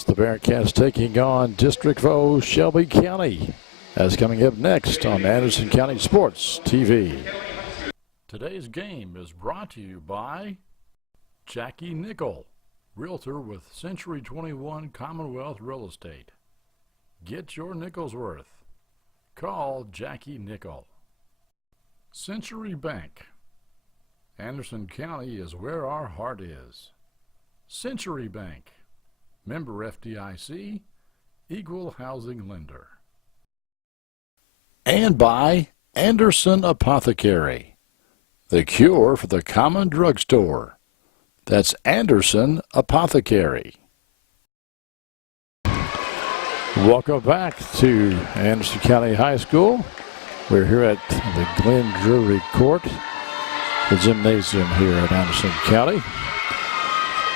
It's the Bearcats taking on District foe Shelby County. That's coming up next on Anderson County Sports TV. Today's game is brought to you by Jackie Nickel, Realtor with Century 21 Commonwealth Real Estate. Get your nickels worth. Call Jackie Nickel. Century Bank. Anderson County is where our heart is. Century Bank. Member FDIC, Equal Housing Lender. And by Anderson Apothecary, the cure for the common drugstore. That's Anderson Apothecary. Welcome back to Anderson County High School. We're here at the Glenn Drury Court, the gymnasium here at Anderson County,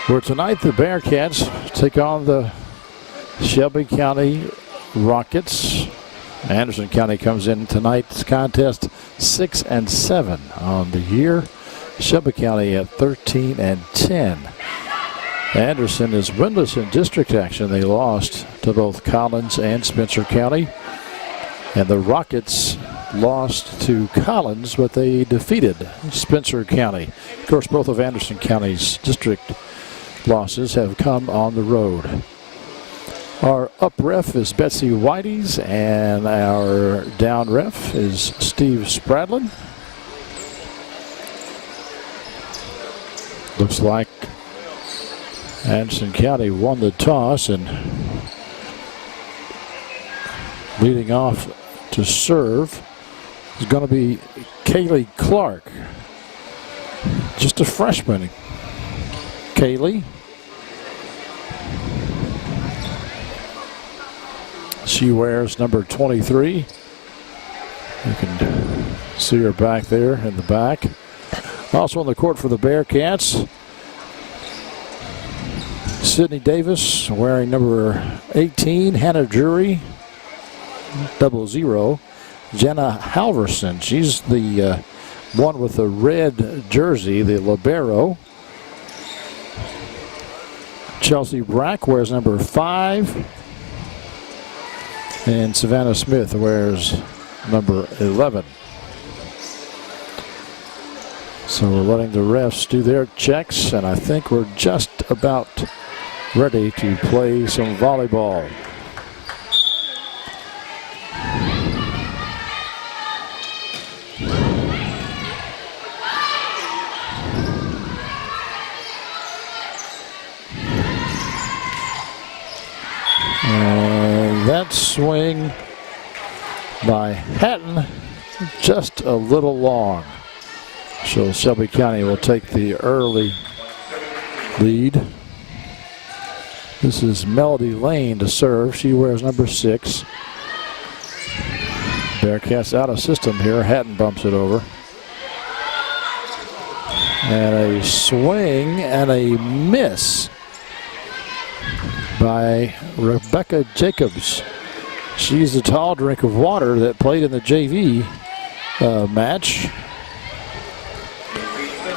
where tonight the Bearcats take on the Shelby County Rockets. Anderson County comes in tonight's contest 6-7 on the year. Shelby County at 13-10. Anderson is winless in district action. They lost to both Collins and Spencer County. And the Rockets lost to Collins, but they defeated Spencer County. Of course, both of Anderson County's district losses have come on the road. Our up ref is Betsy Whiteys, and our down ref is Steve Spradlin. Looks like Anderson County won the toss, and leading off to serve is going to be Kaylee Clark, just a freshman. Kaylee. She wears number 23. You can see her back there in the back. Also on the court for the Bearcats, Sydney Davis wearing number 18. Hannah Drury, 00. Jenna Halverson, she's the one with the red jersey, the libero. Chelsea Brack wears number 5. And Savannah Smith wears number 11. So we're letting the refs do their checks, and I think we're just about ready to play some volleyball. And that swing by Hatton just a little long. So Shelby County will take the early lead. This is Melody Lane to serve. She wears number 6. Bearcats out of system here. Hatton bumps it over. And a swing and a miss by Rebecca Jacobs. She's the tall drink of water that played in the JV match.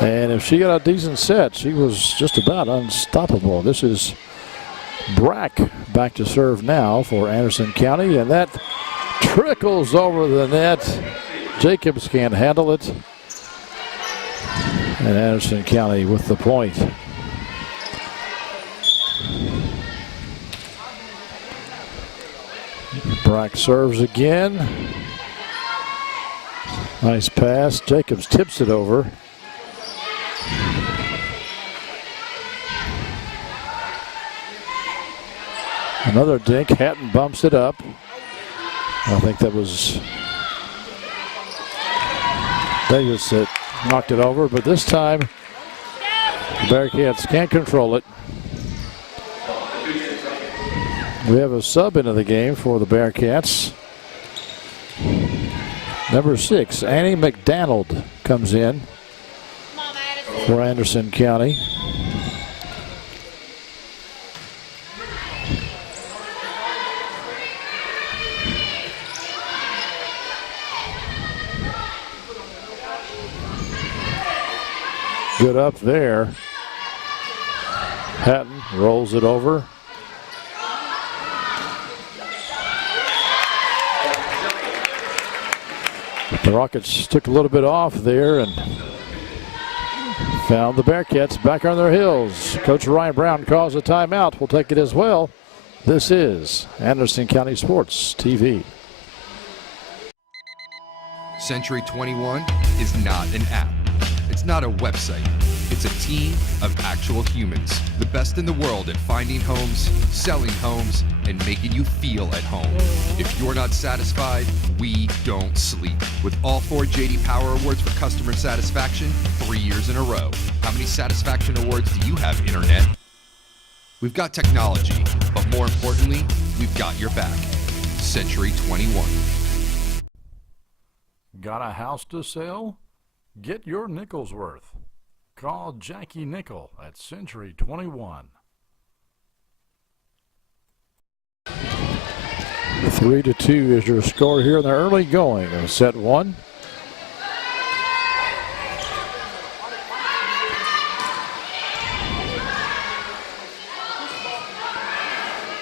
And if she got a decent set, she was just about unstoppable. This is Brack back to serve now for Anderson County, and that trickles over the net. Jacobs can't handle it. And Anderson County with the point. Brack serves again. Nice pass. Jacobs tips it over. Another dink. Hatton bumps it up. I think that was Davis that knocked it over, but this time the Bearcats can't control it. We have a sub into the game for the Bearcats. Number 6, Annie McDonald comes in for Anderson County. Good up there. Hatton rolls it over. The Rockets took a little bit off there and found the Bearcats back on their heels. Coach Ryan Brown calls a timeout. We'll take it as well. This is Anderson County Sports TV. Century 21 is not an app. It's not a website. It's a team of actual humans. The best in the world at finding homes, selling homes, and making you feel at home. If you're not satisfied, we don't sleep. With all 4 J.D. Power Awards for customer satisfaction 3 years in a row. How many satisfaction awards do you have, Internet? We've got technology, but more importantly, we've got your back. Century 21. Got a house to sell? Get your nickel's worth. Call Jackie Nickel at Century 21. 3-2 is your score here in the early going of set 1.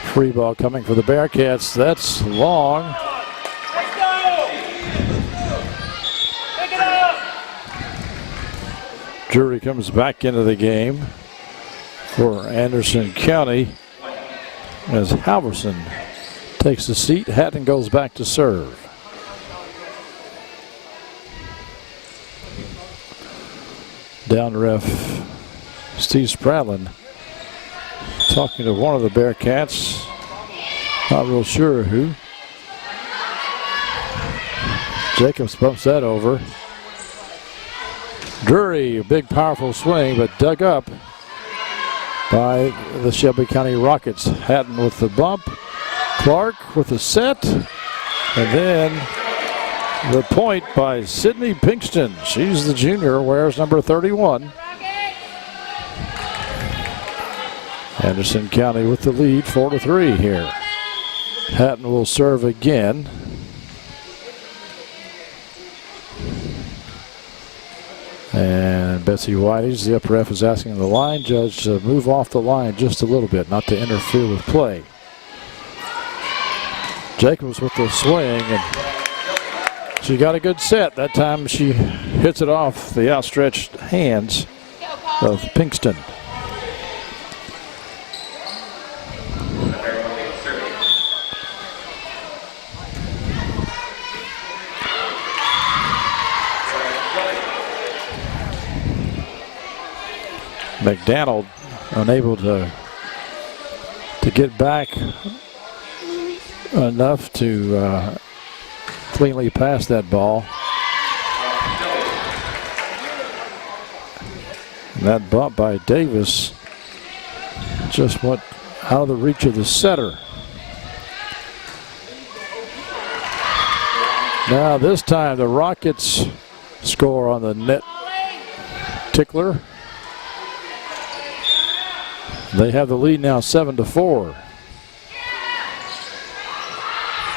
Free ball coming for the Bearcats. That's long. Drury comes back into the game for Anderson County as Halverson takes the seat. Hatton goes back to serve. Down ref Steve Spradlin talking to one of the Bearcats. Not real sure who. Jacobs bumps that over. Drury, a big powerful swing, but dug up by the Shelby County Rockets. Hatton with the bump. Clark with the set. And then the point by Sydney Pinkston. She's the junior, wears number 31. Anderson County with the lead, 4-3 here. Hatton will serve again. And Betsy Whitey's, the up ref, is asking the line judge to move off the line just a little bit, not to interfere with play. Jacobs with the swing, and she got a good set. That time she hits it off the outstretched hands of Pinkston. McDonald unable to get back enough to cleanly pass that ball. And that bump by Davis just went out of the reach of the setter. Now this time the Rockets score on the net tickler. They have the lead now 7-4.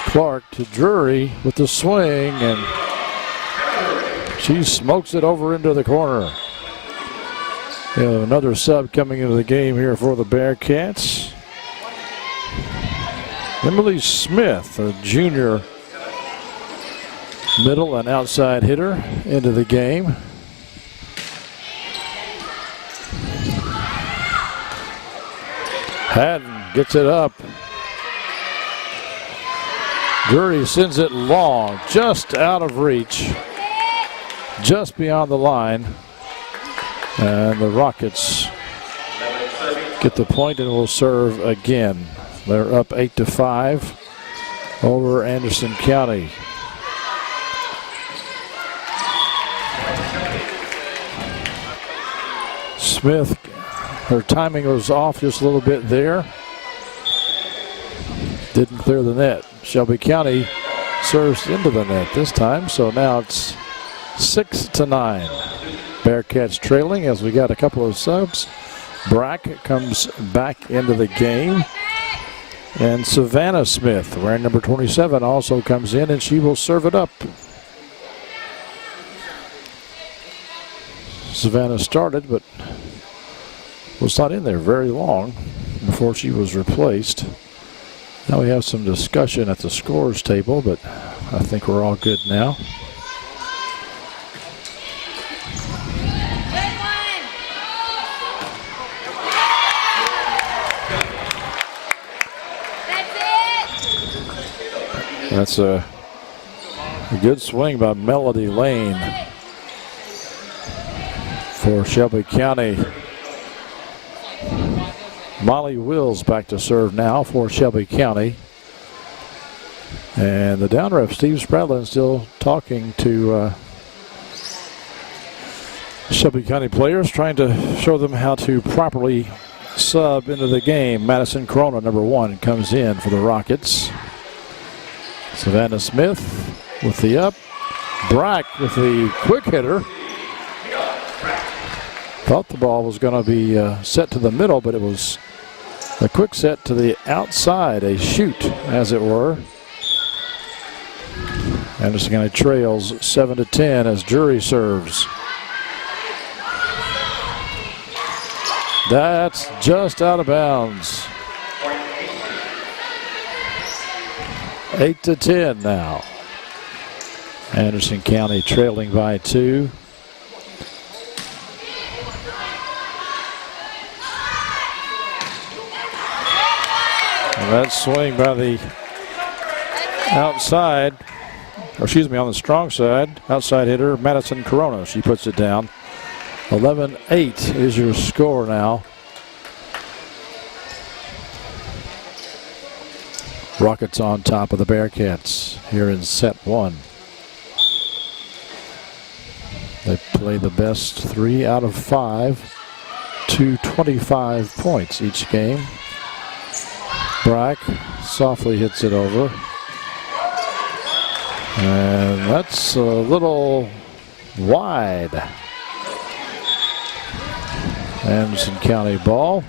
Clark to Drury with the swing, and she smokes it over into the corner. Another sub coming into the game here for the Bearcats. Emily Smith, a junior middle and outside hitter, into the game. Hatton gets it up. Drury sends it long, just out of reach, just beyond the line. And the Rockets get the point and will serve again. They're up 8-5 over Anderson County. Smith, her timing was off just a little bit there. Didn't clear the net. Shelby County serves into the net this time, so now it's 6-9. Bearcats trailing as we got a couple of subs. Brack comes back into the game. And Savannah Smith, wearing number 27, also comes in, and she will serve it up. Savannah started, but was not in there very long before she was replaced. Now we have some discussion at the scores table, but I think we're all good now. That's a good swing by Melody Lane for Shelby County. Molly Wills back to serve now for Shelby County. And the down ref, Steve Spradlin, still talking to Shelby County players, trying to show them how to properly sub into the game. Madison Corona, number 1, comes in for the Rockets. Savannah Smith with the up. Brack with the quick hitter. Thought the ball was going to be set to the middle, but it was a quick set to the outside, a shoot, as it were. Anderson County trails 7-10 as Jury serves. That's just out of bounds. 8-10 now. Anderson County trailing by 2. And that swing by the outside, or excuse me, on the strong side, outside hitter, Madison Corona. She puts it down. 11-8 is your score now. Rockets on top of the Bearcats here in set 1. They play the best 3 out of 5 to 25 points each game. Brack softly hits it over. And that's a little wide. Anderson County ball.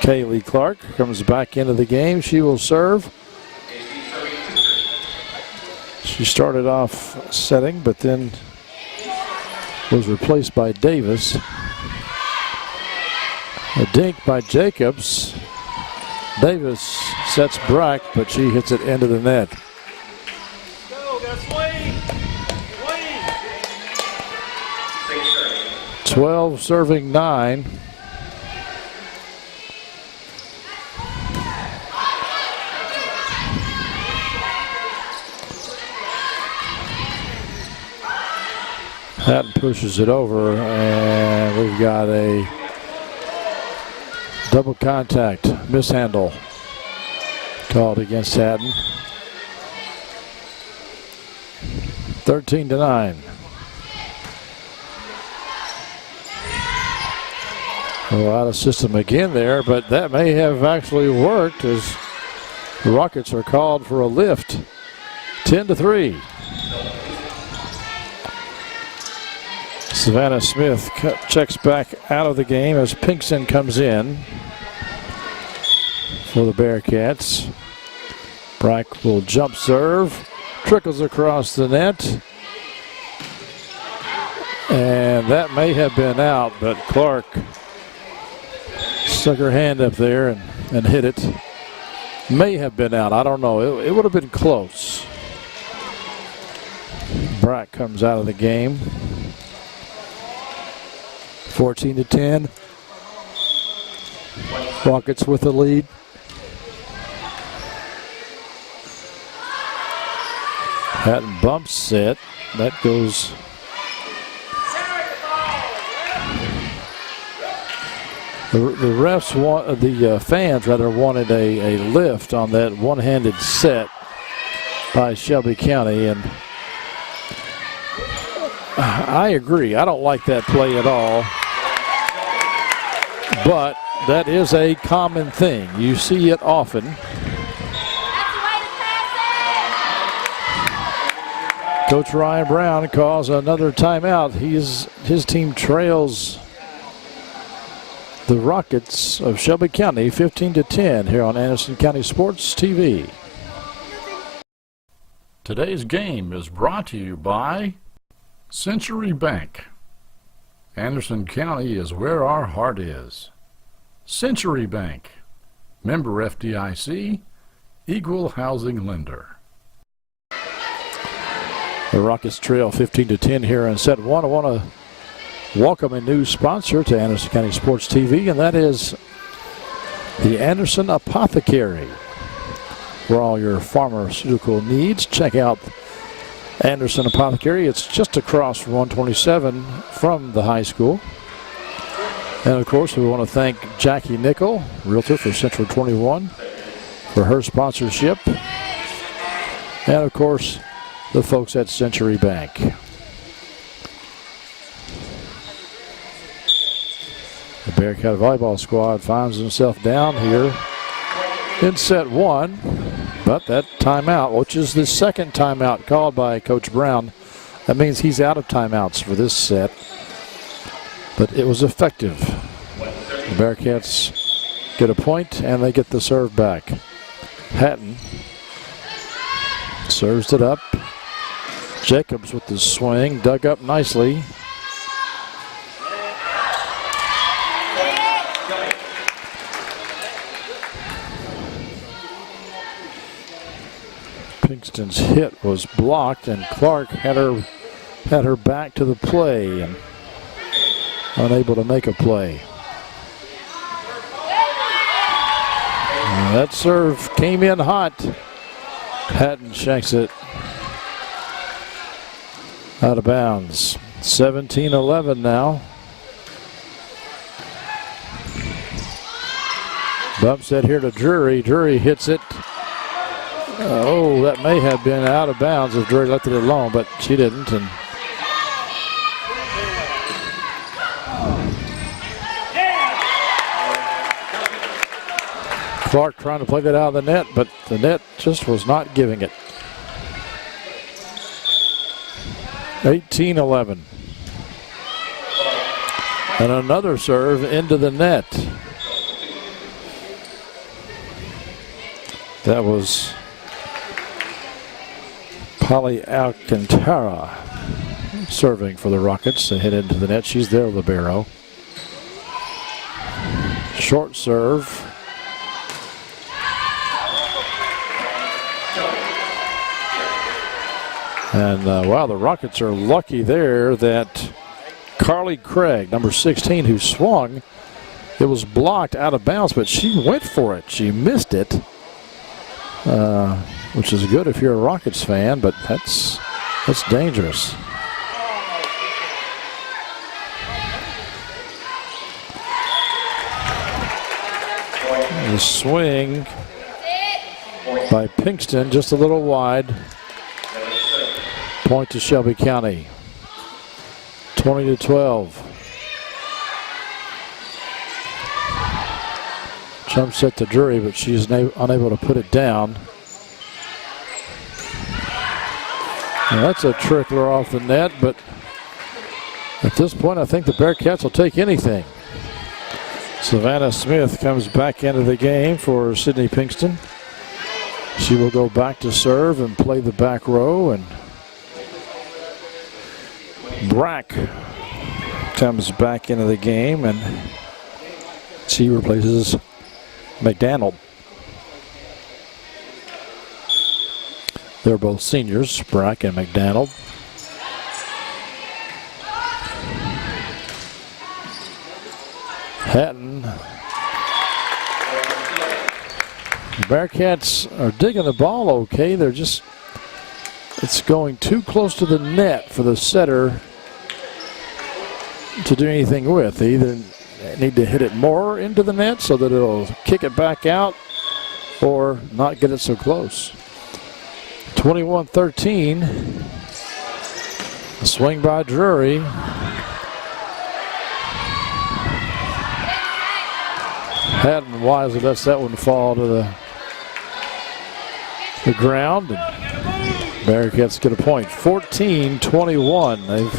Kaylee Clark comes back into the game. She will serve. She started off setting, but then was replaced by Davis. A dink by Jacobs. Davis sets Brack, but she hits it into the net. 12 serving 9. Hatton pushes it over, and we've got a double contact mishandle called against Hatton. 13-9. Oh, out of system again there, but that may have actually worked as the Rockets are called for a lift. 10-3. Savannah Smith checks back out of the game as Pinkston comes in for the Bearcats. Brack will jump serve, trickles across the net, and that may have been out, but Clark stuck her hand up there and hit it. May have been out, I don't know. It would have been close. Brack comes out of the game. 14-10. Rockets with the lead. Hatton bumps it. That goes. The refs want, the fans rather, wanted a lift on that one-handed set by Shelby County, and I agree. I don't like that play at all. But that is a common thing. You see it often. Coach Ryan Brown calls another timeout. His team trails the Rockets of Shelby County 15-10 here on Anderson County Sports TV. Today's game is brought to you by Century Bank. Anderson County is where our heart is. Century Bank, member FDIC, equal housing lender. The Rockets trail 15-10 here in set 1. I want to welcome a new sponsor to Anderson County Sports TV, and that is the Anderson Apothecary. for all your pharmaceutical needs. Check out Anderson Apothecary. It's just across from 127 from the high school. And of course, we want to thank Jackie Nickel, Realtor for Central 21, for her sponsorship. And of course, the folks at Century Bank. The Bearcat volleyball squad finds himself down here in set one, but that timeout, which is the second timeout called by Coach Brown, that means he's out of timeouts for this set, but it was effective. The Bearcats get a point and they get the serve back. Hatton serves it up. Jacobs with the swing, dug up nicely. Pinkston's hit was blocked, and Clark had her back to the play and unable to make a play. That serve came in hot. Hatton shanks it out of bounds. 17-11 now. Bump set here to Drury. Drury hits it. Oh, that may have been out of bounds if Drury left it alone, but she didn't. And Clark trying to play that out of the net, but the net just was not giving it. 18-11. And another serve into the net. That was Polly Alcantara serving for the Rockets to hit into the net. She's their libero. Short serve. And wow, the Rockets are lucky there that Carly Craig, number 16, who swung, it was blocked out of bounds, but she went for it. She missed it, which is good if you're a Rockets fan, but that's dangerous. The swing by Pinkston, just a little wide. Point to Shelby County. 20-12. Jump set to Drury, but she's unable to put it down. Now that's a trickler off the net, but at this point I think the Bearcats will take anything. Savannah Smith comes back into the game for Sydney Pinkston. She will go back to serve and play the back row, and Brack comes back into the game, and she replaces McDonald. They're both seniors, Brack and McDonald. Hatton. The Bearcats are digging the ball okay. They're just, it's going too close to the net for the setter to do anything with. They either need to hit it more into the net so that it'll kick it back out, or not get it so close. 21-13. A swing by Drury. Hatton wisely lets that one fall to the ground, and Bearcats get a point. 14-21.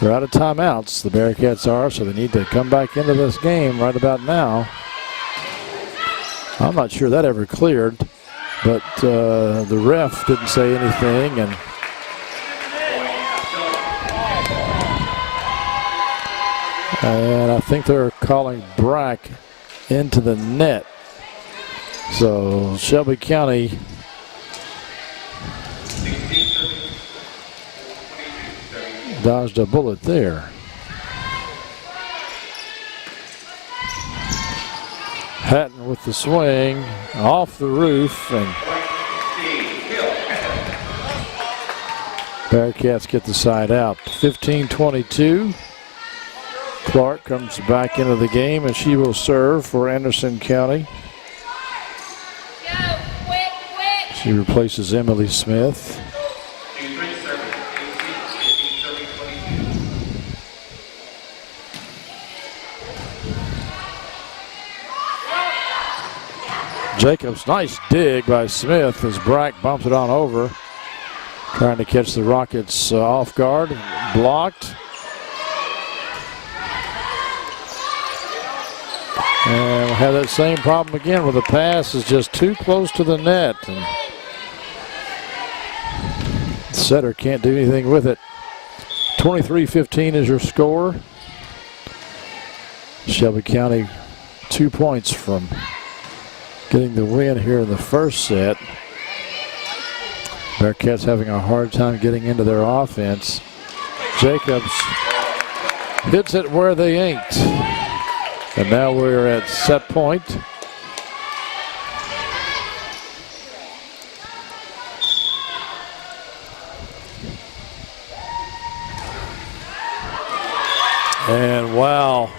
They're out of timeouts, the Bearcats are, so they need to come back into this game right about now. I'm not sure that ever cleared, but the ref didn't say anything, and I think they're calling Brack into the net. So Shelby County dodged a bullet there. Hatton with the swing off the roof, and Bearcats get the side out. 15-22. Clark comes back into the game, and she will serve for Anderson County. She replaces Emily Smith. Jacobs, nice dig by Smith as Brack bumps it on over. Trying to catch the Rockets off guard. Blocked. And we'll have that same problem again where the pass is just too close to the net. And the setter can't do anything with it. 23-15 is your score. Shelby County 2 points from getting the win here in the first set. Bearcats having a hard time getting into their offense. Jacobs hits it where they ain't. And now we're at set point. And wow.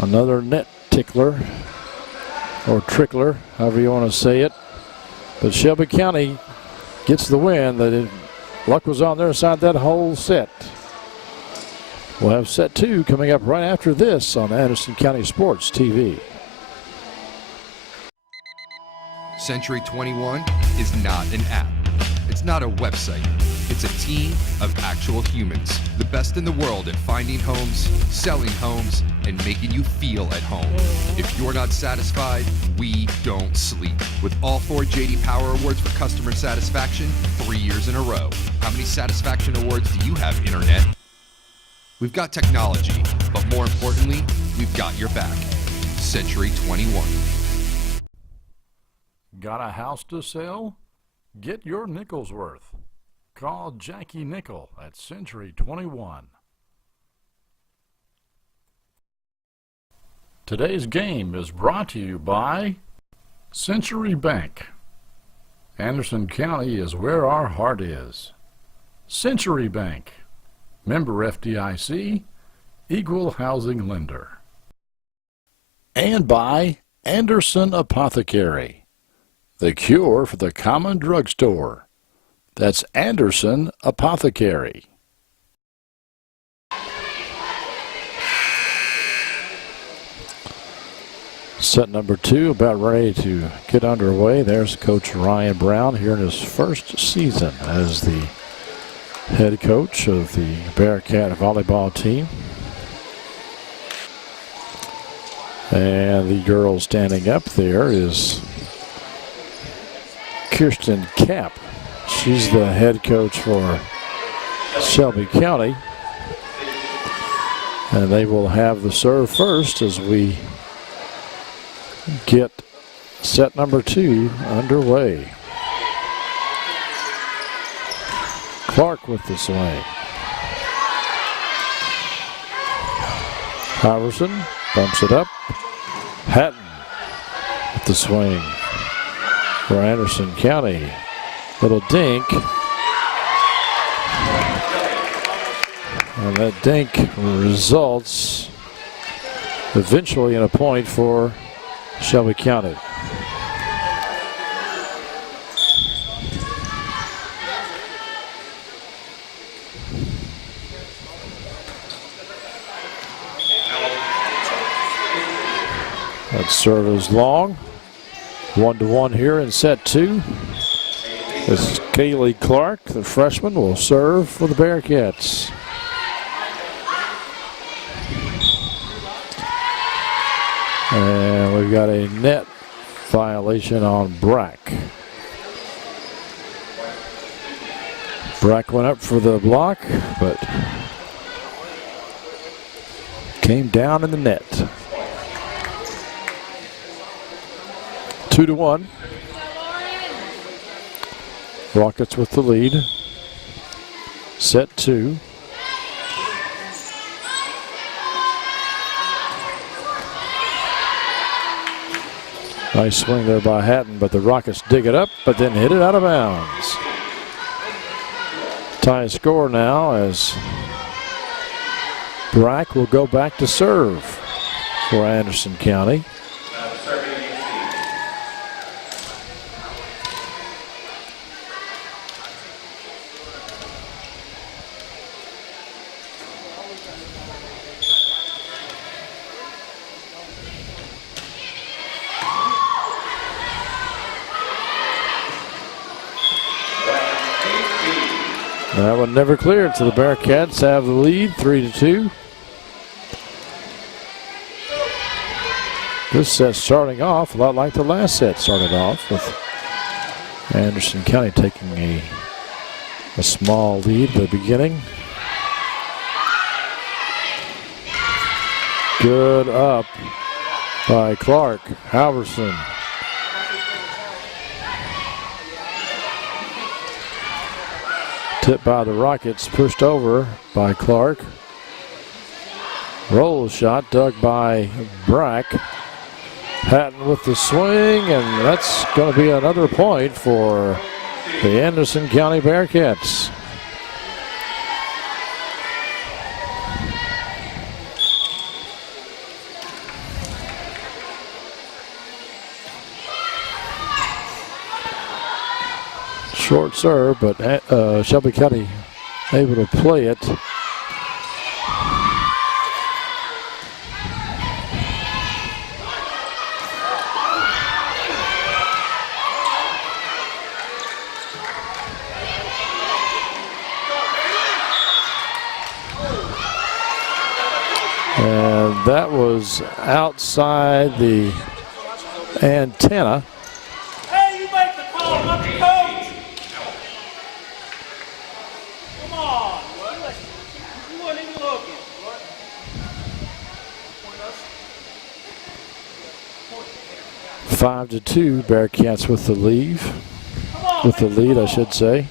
Another net tickler, or trickler, however you want to say it. But Shelby County gets the win. Luck was on their side that whole set. We'll have set 2 coming up right after this on Anderson County Sports TV. Century 21 is not an app. It's not a website. It's a team of actual humans. The best in the world at finding homes, selling homes, and making you feel at home. If you're not satisfied, we don't sleep. With all 4 J.D. Power Awards for customer satisfaction 3 years in a row. How many satisfaction awards do you have, Internet? We've got technology, but more importantly, we've got your back. Century 21. Got a house to sell? Get your nickel's worth. Call Jackie Nickel at Century 21. Today's game is brought to you by Century Bank. Anderson County is where our heart is. Century Bank. Member FDIC, Equal Housing Lender. And by Anderson Apothecary, the cure for the common drugstore. That's Anderson Apothecary. Set number 2 about ready to get underway. There's Coach Ryan Brown here in his first season as the head coach of the Bearcat volleyball team. And the girl standing up there is Kirsten Kapp. She's the head coach for Shelby County. And they will have the serve first as we get set number 2 underway. Clark with the swing. Iverson bumps it up. Hatton with the swing for Anderson County. Little dink. And that dink results eventually in a point for Shelby County. That serve is long. 1-1 here in set 2. This is Kaylee Clark, the freshman, will serve for the Bearcats. And we've got a net violation on Brack. Brack went up for the block, but came down in the net. 2-1. Rockets with the lead. Set 2. Nice swing there by Hatton, but the Rockets dig it up, but then hit it out of bounds. Tie score now as Brack will go back to serve for Anderson County. That one never cleared, so the Bearcats have the lead, 3-2. This set starting off a lot like the last set started off, with Anderson County taking a small lead at the beginning. Good up by Clark. Halverson. Tipped by the Rockets, pushed over by Clark. Roll shot dug by Brack. Hatton with the swing, and that's going to be another point for the Anderson County Bearcats. Short serve, but Shelby County able to play it. And that was outside the antenna. Hey, you make the call, I'm the coach. Come on, boy. You weren't even looking. 5-2, Bearcats with the lead. With the lead, I should say.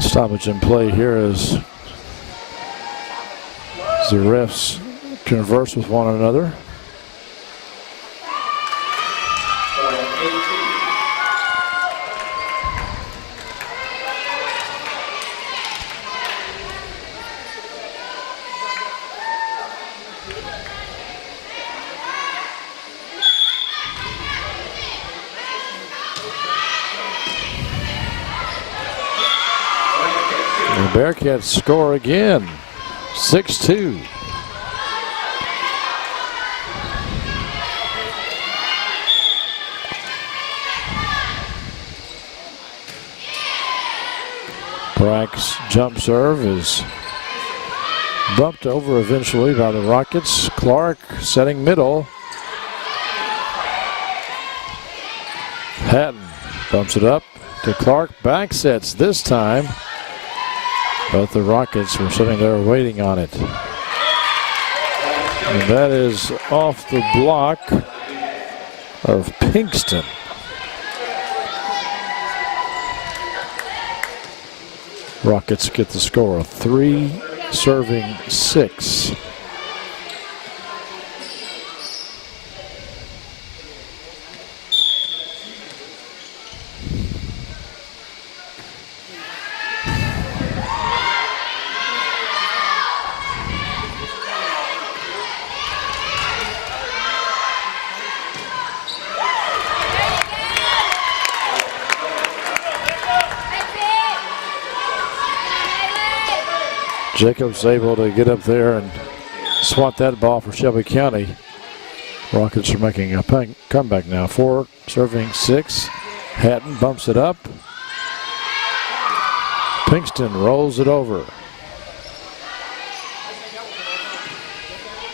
Stoppage in play here as the refs converse with one another. The Bearcats score again, 6-2. Brack's jump serve is bumped over eventually by the Rockets. Clark setting middle. Hatton bumps it up to Clark. Back sets this time. But the Rockets were sitting there waiting on it. And that is off the block of Pinkston. Rockets get the score of 3, serving 6. Jacobs able to get up there and swat that ball for Shelby County. Rockets are making a comeback now. 4, serving 6. Hatton bumps it up. Pinkston rolls it over.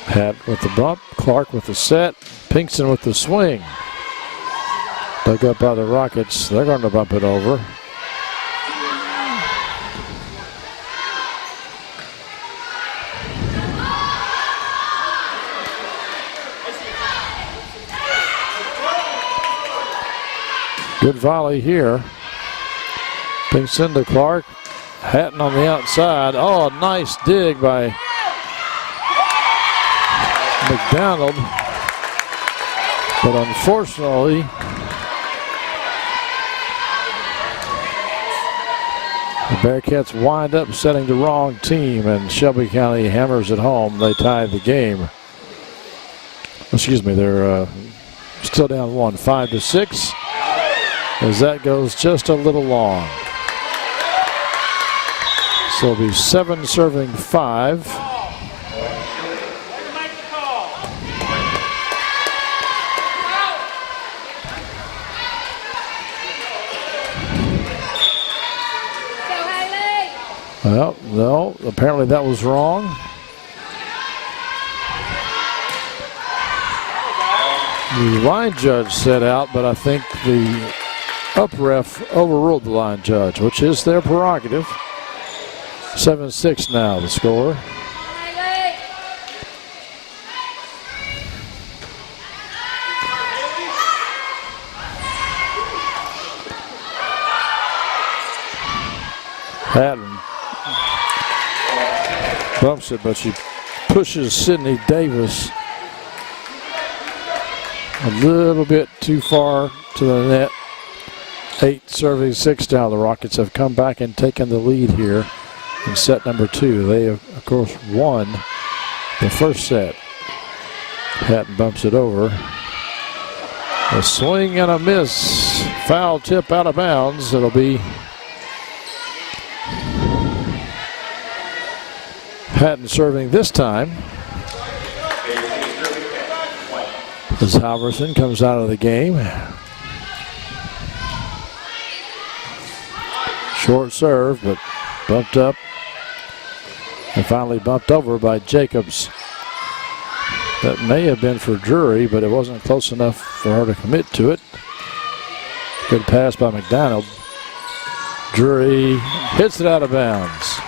Hatt with the bump. Clark with the set. Pinkston with the swing. Dug up by the Rockets. They're going to bump it over. Good volley here Pinkston to Clark. Hatton on the outside. Oh, a nice dig by McDonald. But unfortunately, the Bearcats wind up setting the wrong team, and Shelby County hammers it home. They tie the game. Excuse me, they're still down 1, 5-6, as that goes just a little long. So it'll be 7 serving 5. Well, no, apparently that was wrong. The line judge set out, but I think the up ref overruled the line judge, which is their prerogative. 7-6 now, the score. Hatton bumps it, but she pushes Sydney Davis a little bit too far to the net. 8 serving 6 now. The Rockets have come back and taken the lead here in set number 2. They have, of course, won the first set. Hatton bumps it over. A swing and a miss. Foul tip out of bounds. It'll be Hatton serving this time. As Halverson comes out of the game. Short serve, but bumped up and finally bumped over by Jacobs. That may have been for Drury, but it wasn't close enough for her to commit to it. Good pass by McDonald. Drury hits it out of bounds.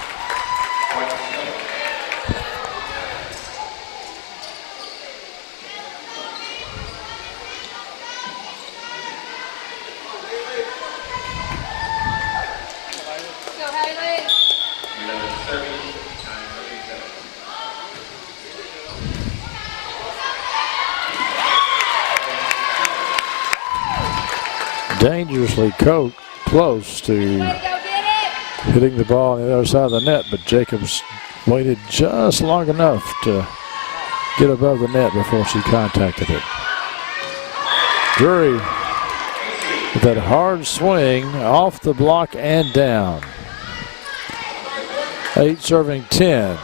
Dangerously close to hitting the ball on the other side of the net, but Jacobs waited just long enough to get above the net before she contacted it. Drury with that hard swing off the block and down. 8 serving 10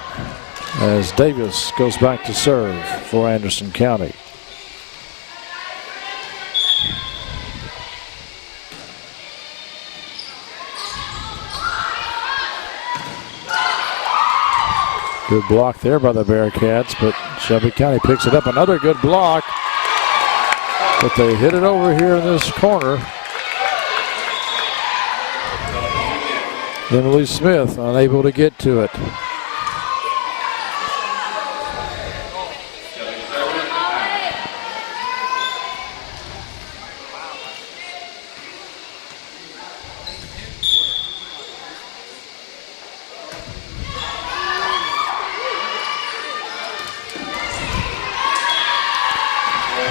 as Davis goes back to serve for Anderson County. Good block there by the Bearcats, but Shelby County picks it up. Another good block, but they hit it over here in this corner. Emily Smith unable to get to it.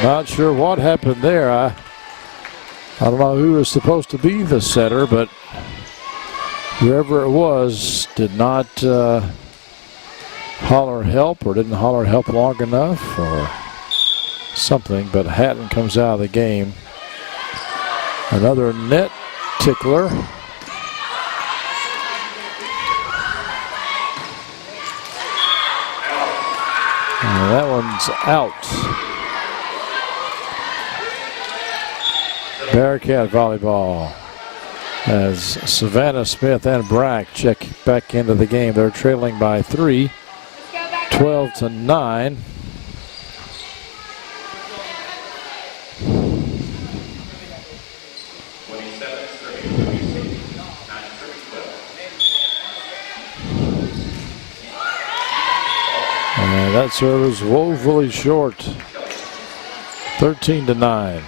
Not sure what happened there. I don't know who was supposed to be the setter, but whoever it was did not holler help, or didn't holler help long enough or something. But Hatton comes out of the game. Another net tickler. And that one's out. Bearcat volleyball as Savannah Smith and Brack check back into the game. They're trailing by 3, 12-9. And that serve is woefully short. 13-9.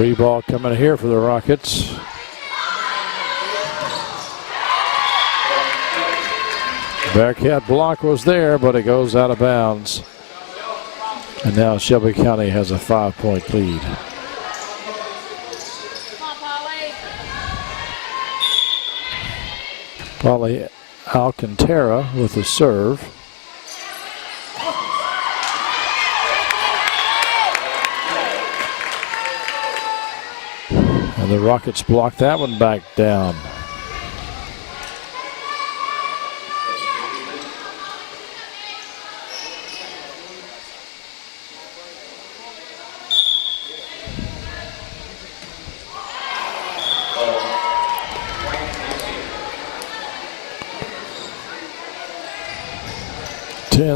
Free ball coming here for the Rockets. Bearcat block was there, but it goes out of bounds. And now Shelby County has a 5-point lead. Polly Alcantara with the serve. And the Rockets block that one back down.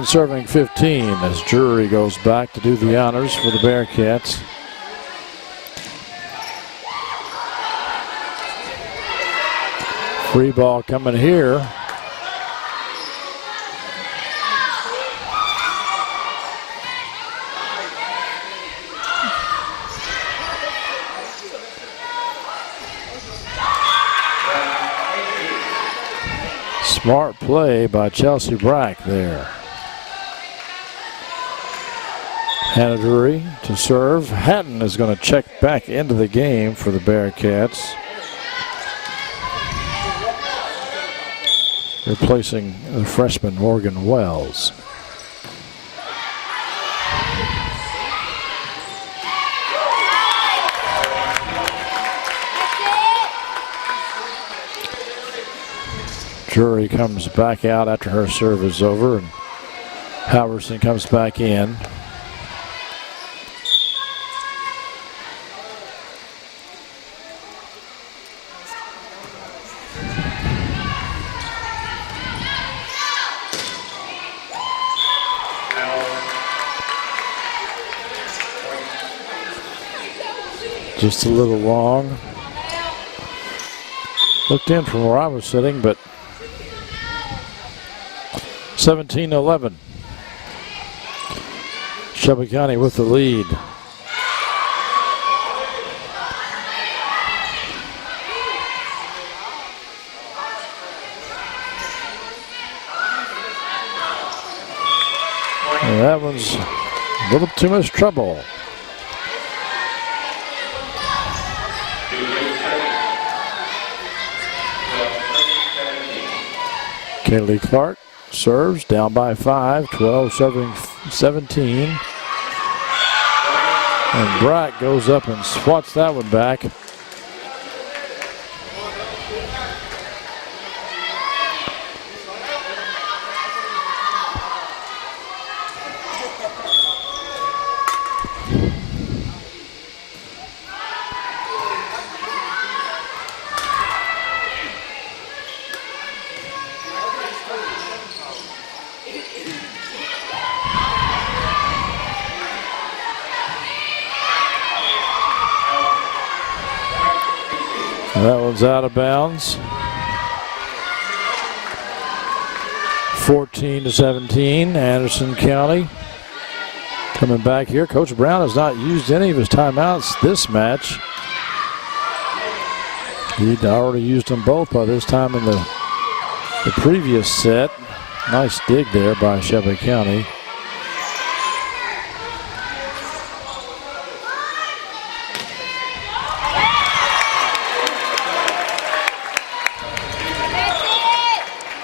Serving 15 as Drury goes back to do the honors for the Bearcats. Free ball coming here. Smart play by Chelsea Brack there. Hannah Drury to serve. Hatton is going to check back into the game for the Bearcats, replacing the freshman Morgan Wells. Drury comes back out after her serve is over, and Halverson comes back in. Just a little long. Looked in from where I was sitting, but 17-11. Shelby County with the lead. And that one's a little too much trouble. Kaylee Clark serves, down by 5, 12 serving 17. And Brack goes up and swats that one back. That one's out of bounds. 14-17, Anderson County coming back here. Coach Brown has not used any of his timeouts this match. He'd already used them both by this time in the previous set. Nice dig there by Shelby County.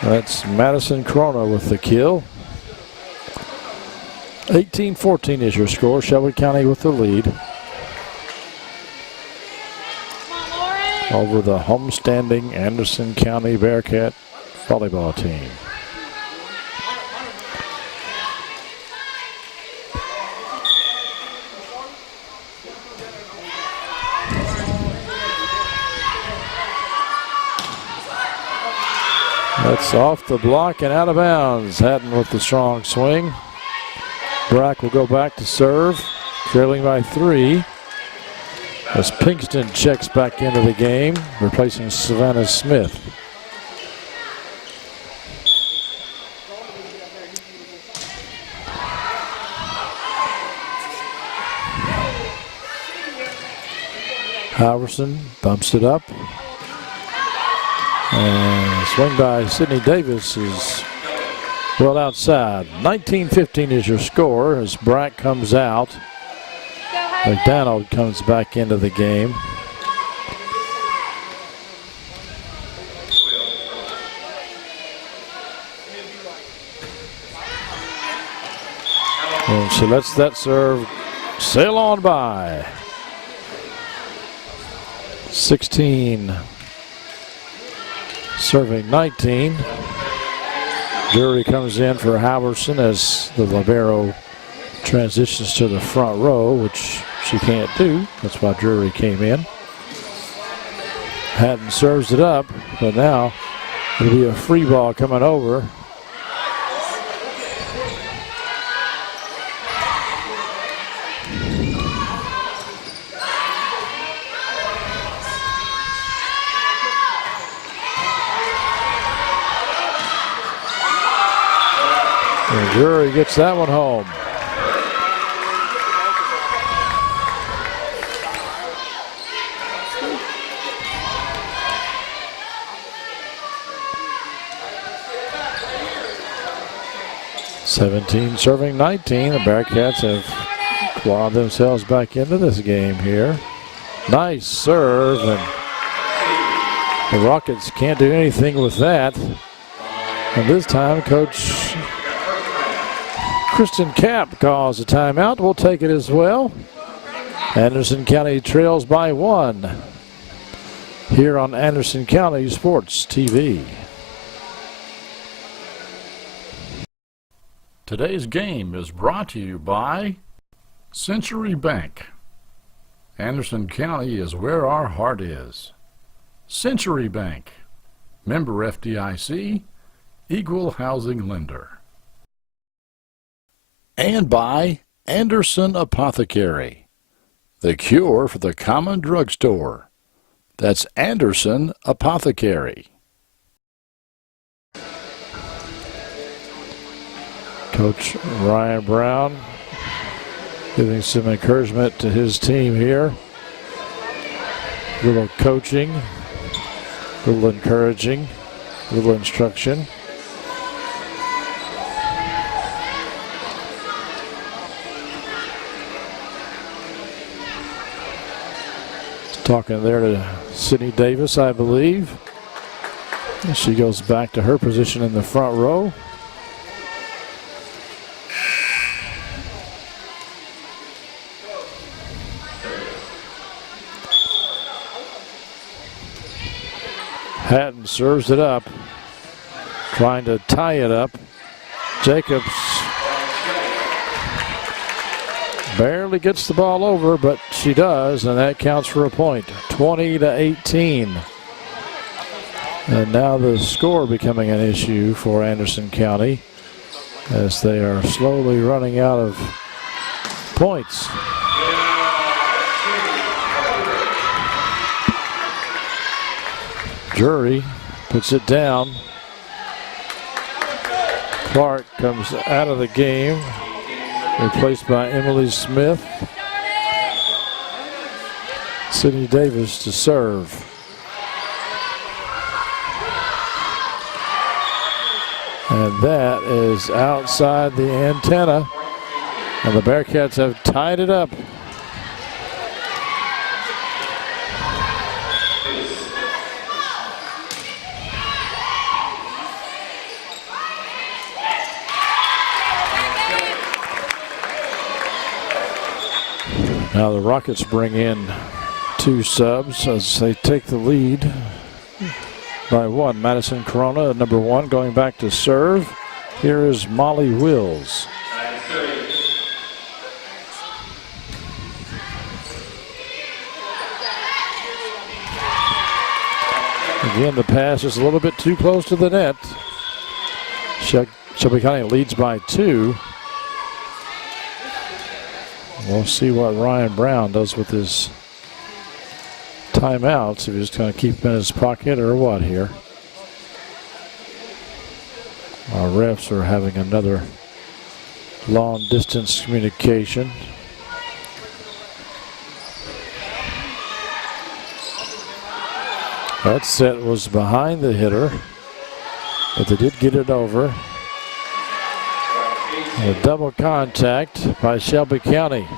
That's Madison Corona with the kill. 18-14 is your score. Shelby County with the lead over the homestanding Anderson County Bearcat volleyball team. That's off the block and out of bounds. Hatton with the strong swing. Brack will go back to serve, trailing by 3. As Pinkston checks back into the game, replacing Savannah Smith. Halverson bumps it up. And swing by Sydney Davis is well outside. 19-15 is your score as Brack comes out. McDonald comes back into the game. And she lets that serve sail on by. 16 serving 19. Drury comes in for Halverson as the libero transitions to the front row, which she can't do. That's why Drury came in. Hatton serves it up, but now it'll be a free ball coming over. And Drury gets that one home. Serving 19. The Bearcats have clawed themselves back into this game here. Nice serve, and the Rockets can't do anything with that. And this time, Coach Kristen Kapp calls a timeout. We'll take it as well. Anderson County trails by 1 here on Anderson County Sports TV. Today's game is brought to you by Century Bank. Anderson County is where our heart is. Century Bank, member FDIC, equal housing lender. And by Anderson Apothecary, the cure for the common drugstore. That's Anderson Apothecary. Coach Ryan Brown giving some encouragement to his team here. A little coaching, a little encouraging, a little instruction. Talking there to Sydney Davis, I believe. And she goes back to her position in the front row. Hatton serves it up, trying to tie it up. Jacobs barely gets the ball over, but she does, and that counts for a point. 20-18. And now the score becoming an issue for Anderson County as they are slowly running out of points. Drury puts it down. Clark comes out of the game, replaced by Emily Smith. Sydney Davis to serve. And that is outside the antenna. And the Bearcats have tied it up. Now the Rockets bring in 2 subs as they take the lead by 1. Madison Corona, number 1, going back to serve. Here is Molly Wills. Again, the pass is a little bit too close to the net. Shelby County leads by 2. We'll see what Ryan Brown does with his timeouts, if he's going to keep him in his pocket or what here. Our refs are having another long distance communication. That set was behind the hitter, but they did get it over. A double contact by Shelby County.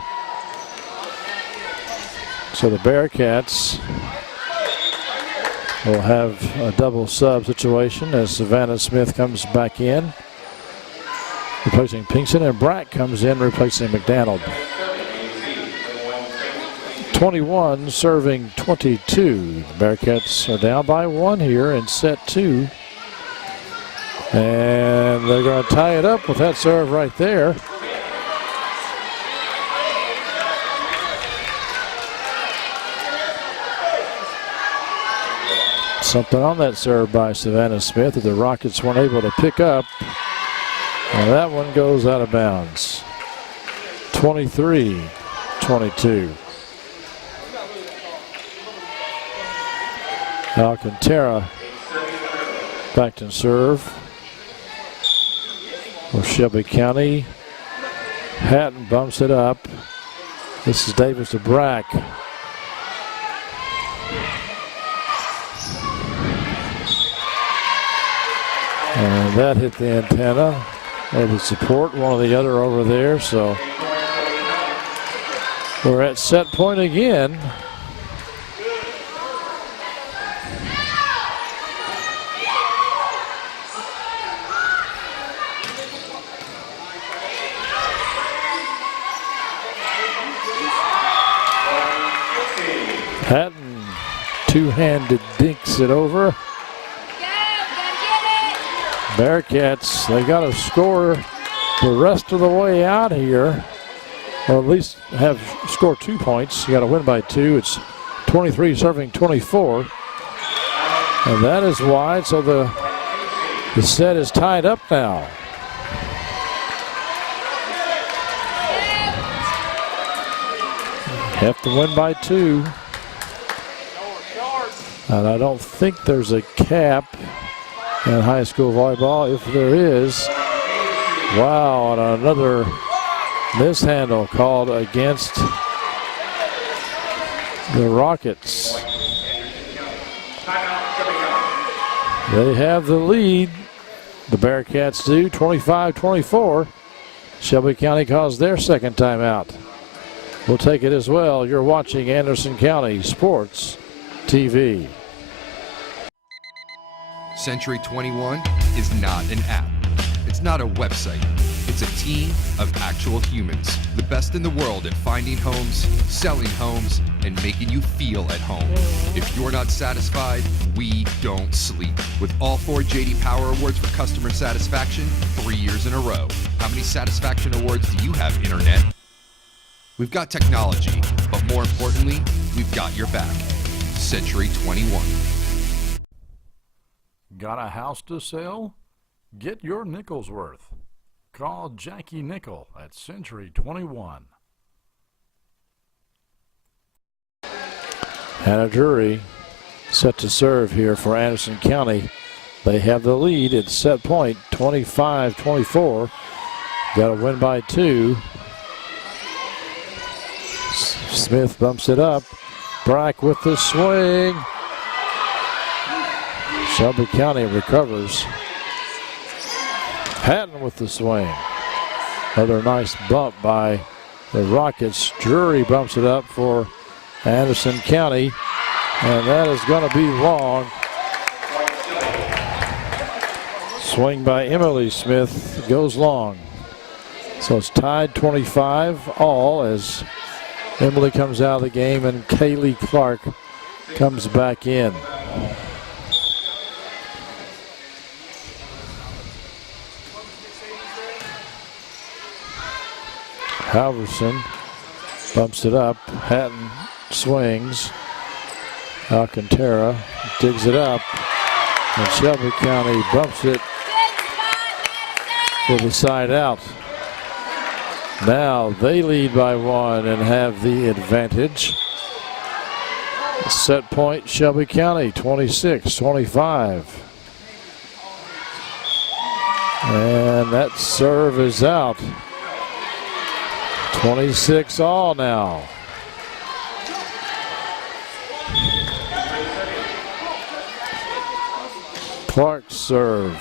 So the Bearcats will have a double sub situation as Savannah Smith comes back in, replacing Pinkston, and Brack comes in replacing McDonald. 21 serving 22. The Bearcats are down by 1 here in set 2. And they're going to tie it up with that serve right there. Something on that serve by Savannah Smith that the Rockets weren't able to pick up. And that one goes out of bounds. 23-22. Alcantara back to serve for Shelby County. Hatton bumps it up. This is Davis to Brack. And that hit the antenna or the support, one or the other over there. So we're at set point again. Hatton two-handed dinks it over. Bearcats, they got to score the rest of the way out here, or at least score 2 points. You got to win by 2. It's 23 serving 24, and that is wide. So the set is tied up now. Have to win by 2, and I don't think there's a cap in high school volleyball. If there is, wow, and another mishandle called against the Rockets. They have the lead. The Bearcats do, 25-24. Shelby County calls their second timeout. We'll take it as well. You're watching Anderson County Sports TV. Century 21 is not an app. It's not a website. It's a team of actual humans. The best in the world at finding homes, selling homes, and making you feel at home. If you're not satisfied, we don't sleep. With all 4 J.D. Power Awards for customer satisfaction, 3 years in a row. How many satisfaction awards do you have, Internet? We've got technology, but more importantly, we've got your back. Century 21. Got a house to sell? Get your nickel's worth. Call Jackie Nickel at Century 21. Hannah Drury set to serve here for Anderson County. They have the lead at set point, 25-24. Got to win by 2. Smith bumps it up. Brack with the swing. Shelby County recovers. Hatton with the swing. Another nice bump by the Rockets. Drury bumps it up for Anderson County, and that is going to be long. Swing by Emily Smith goes long. So it's tied 25 all as Emily comes out of the game and Kaylee Clark comes back in. Halverson bumps it up. Hatton swings. Alcantara digs it up. And Shelby County bumps it for the side out. Now they lead by 1 and have the advantage. Set point Shelby County 26-25. And that serve is out. 26 all now. Clark's serve.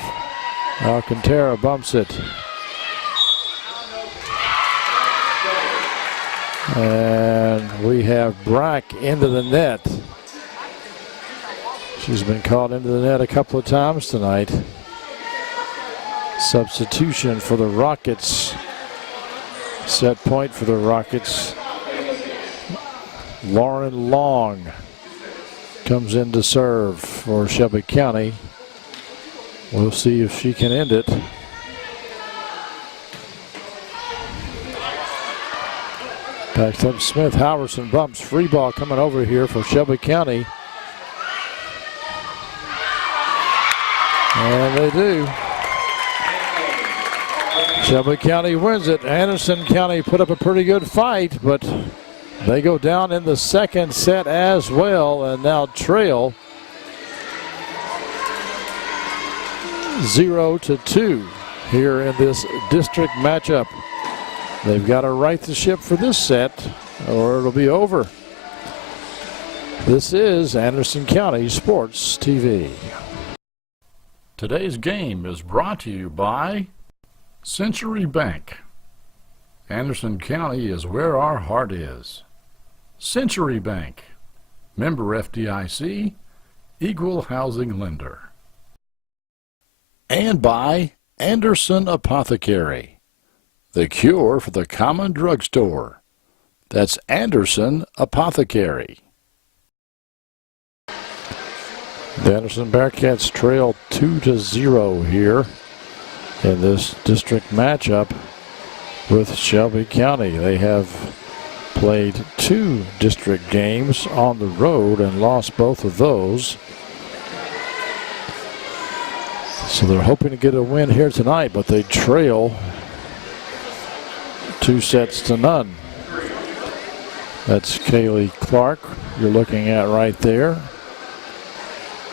Alcantara bumps it. And we have Brack into the net. She's been called into the net a couple of times tonight. Substitution for the Rockets. Set point for the Rockets. Lauren Long comes in to serve for Shelby County. We'll see if she can end it. Backs up Smith. Halverson bumps. Free ball coming over here for Shelby County. And they do. Shelby County wins it. Anderson County put up a pretty good fight, but they go down in the second set as well and now trail 0-2 here in this district matchup. They've got to right the ship for this set or it'll be over. This is Anderson County Sports TV. Today's game is brought to you by Century Bank. Anderson County is where our heart is. Century Bank, member FDIC, equal housing lender. And by Anderson Apothecary, the cure for the common drugstore. That's Anderson Apothecary. The Anderson Bearcats trail 2-0 here in this district matchup with Shelby County. They have played 2 district games on the road and lost both of those. So they're hoping to get a win here tonight, but they trail 2-0. That's Kaylee Clark you're looking at right there.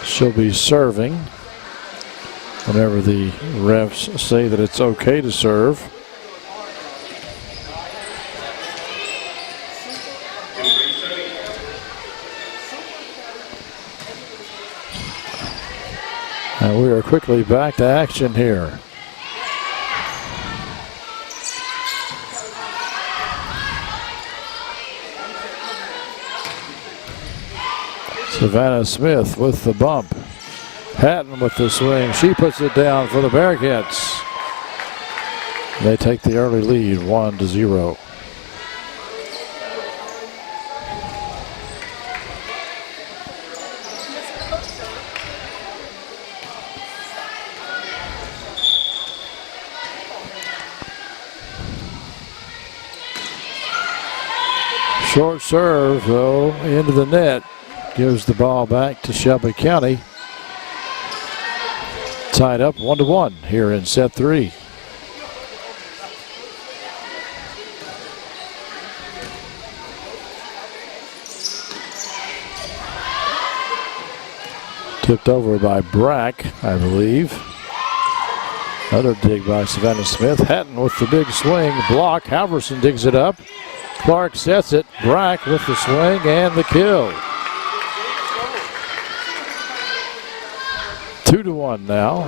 She'll be serving whenever the refs say that it's okay to serve. And we are quickly back to action here. Savannah Smith with the bump. Hatton with the swing. She puts it down for the Bearcats. They take the early lead 1-0. Short serve, though, into the net. Gives the ball back to Shelby County. Tied up 1-1 here in set 3. Tipped over by Brack, I believe. Another dig by Savannah Smith. Hatton with the big swing. Block. Halverson digs it up. Clark sets it. Brack with the swing and the kill. 2-1 now,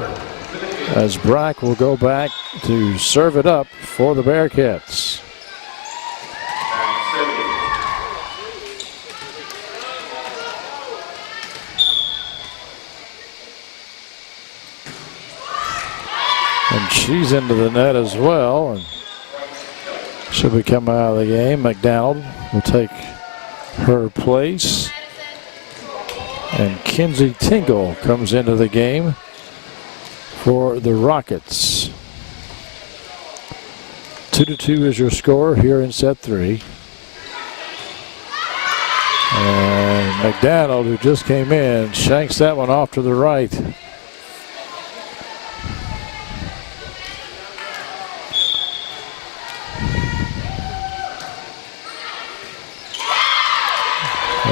as Brack will go back to serve it up for the Bearcats. And she's into the net as well, and she'll be coming out of the game. McDonald will take her place. And Kinsey Tingle comes into the game for the Rockets. 2-2 is your score here in set 3. And McDonald, who just came in, shanks that one off to the right.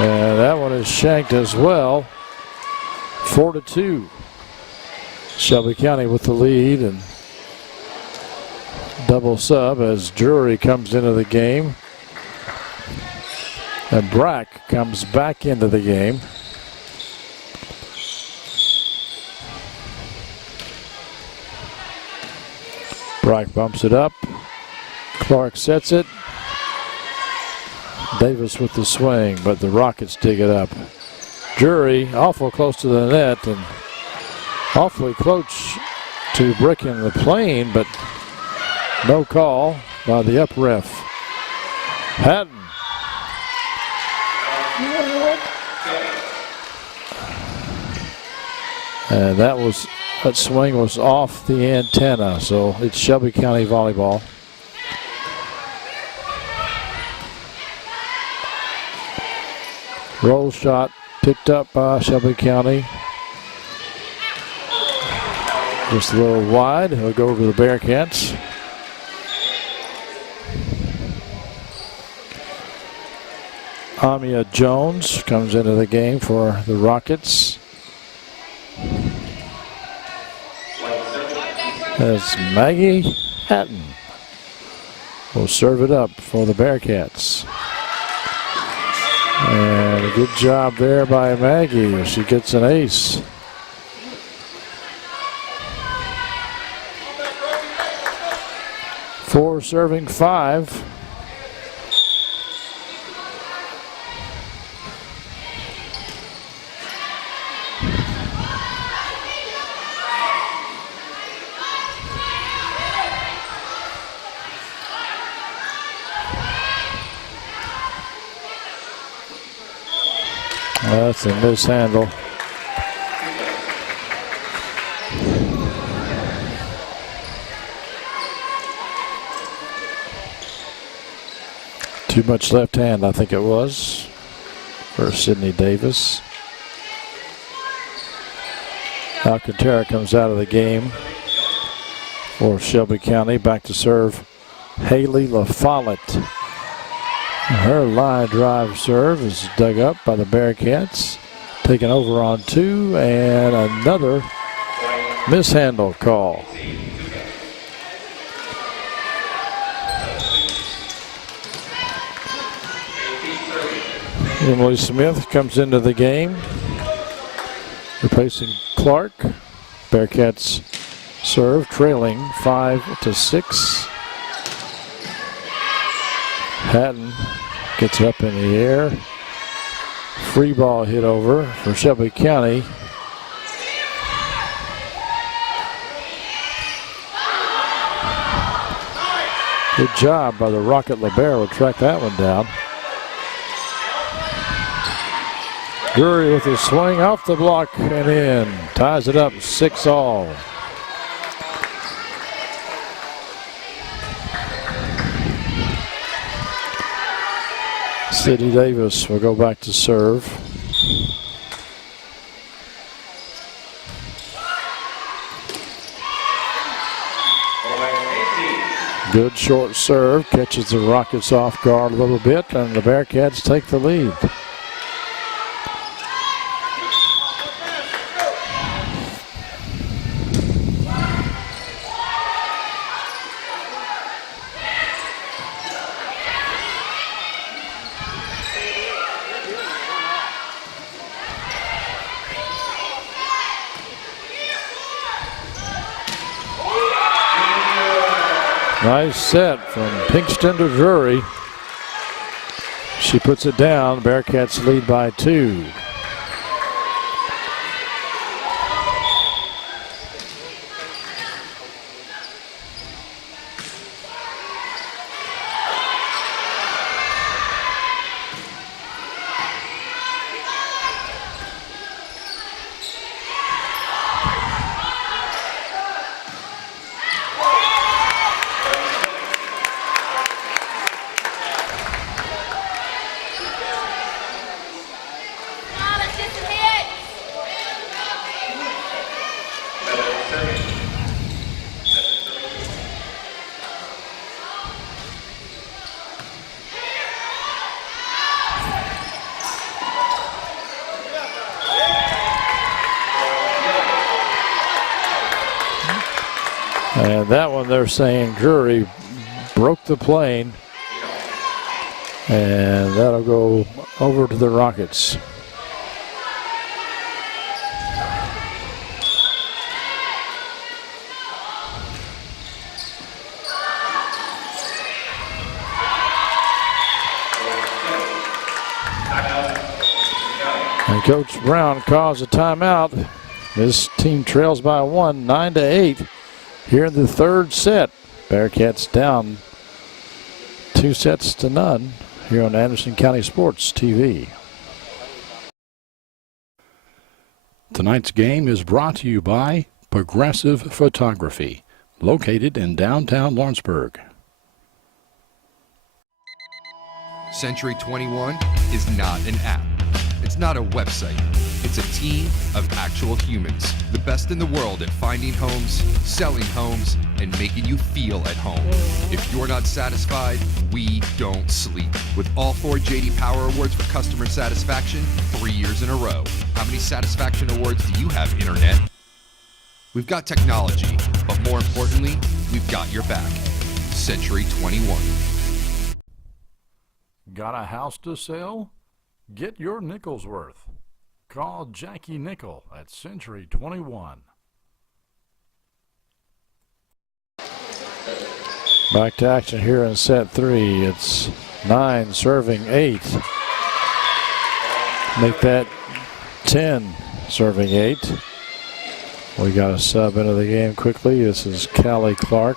And that one is shanked as well. 4-2. Shelby County with the lead, and double sub as Drury comes into the game. And Brack comes back into the game. Reich bumps it up. Clark sets it. Davis with the swing, but the Rockets dig it up. Jury awful close to the net and awfully close to breaking the plane, but no call by the up ref. Hatton. And that swing was off the antenna, so it's Shelby County volleyball. Roll shot picked up by Shelby County. Just a little wide. He'll go over to the Bearcats. Amia Jones comes into the game for the Rockets. As Maggie Hatton will serve it up for the Bearcats. And a good job there by Maggie. She gets an ace. Four serving five. That's a mishandle. Too much left hand, I think it was, for Sydney Davis. Alcantara comes out of the game for Shelby County. Back to serve Haley LaFollette. Her line drive serve is dug up by the Bearcats. Taken over on two, and another mishandle call. Emily Smith comes into the game, replacing Clark. Bearcats serve, trailing 5-6. Hatton gets it up in the air. Free ball hit over for Shelby County. Good job by the Rocket Libero to track that one down. Drury with his swing off the block and in. Ties it up 6-all. Sydney Davis will go back to serve. Good short serve, catches the Rockets off guard a little bit, and the Bearcats take the lead. Nice set from Pinkston to Drury. She puts it down. Bearcats lead by 2. And that one they're saying Drury broke the plane, and that'll go over to the Rockets. And Coach Brown calls a timeout. This team trails by 1, 9-8 here in the third set. Bearcats down 2-0 here on Anderson County Sports TV. Tonight's game is brought to you by Progressive Photography, located in downtown Lawrenceburg. Century 21 is not an app. It's not a website. It's a team of actual humans. The best in the world at finding homes, selling homes, and making you feel at home. If you're not satisfied, we don't sleep. With all 4 J.D. Power Awards for customer satisfaction, 3 years in a row. How many satisfaction awards do you have, Internet? We've got technology, but more importantly, we've got your back. Century 21. Got a house to sell? Get your nickel's worth. Call Jackie Nickel at Century 21. Back to action here in set 3. It's 9 serving 8. Make that 10 serving 8. We got a sub into the game quickly. This is Callie Clark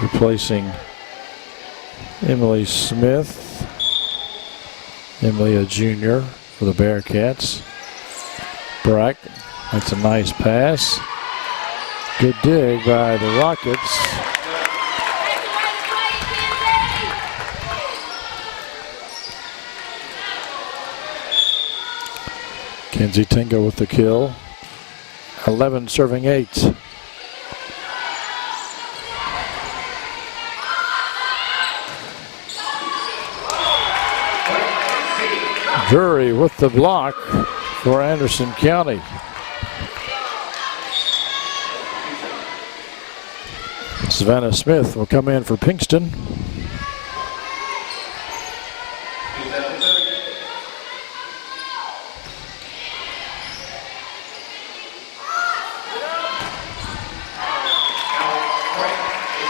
replacing Emily Smith. Emily, a junior for the Bearcats. Brack, that's a nice pass. Good dig by the Rockets. Kenzie Tingo with the kill. 11 serving 8. Drury with the block for Anderson County. Savannah Smith will come in for Pinkston.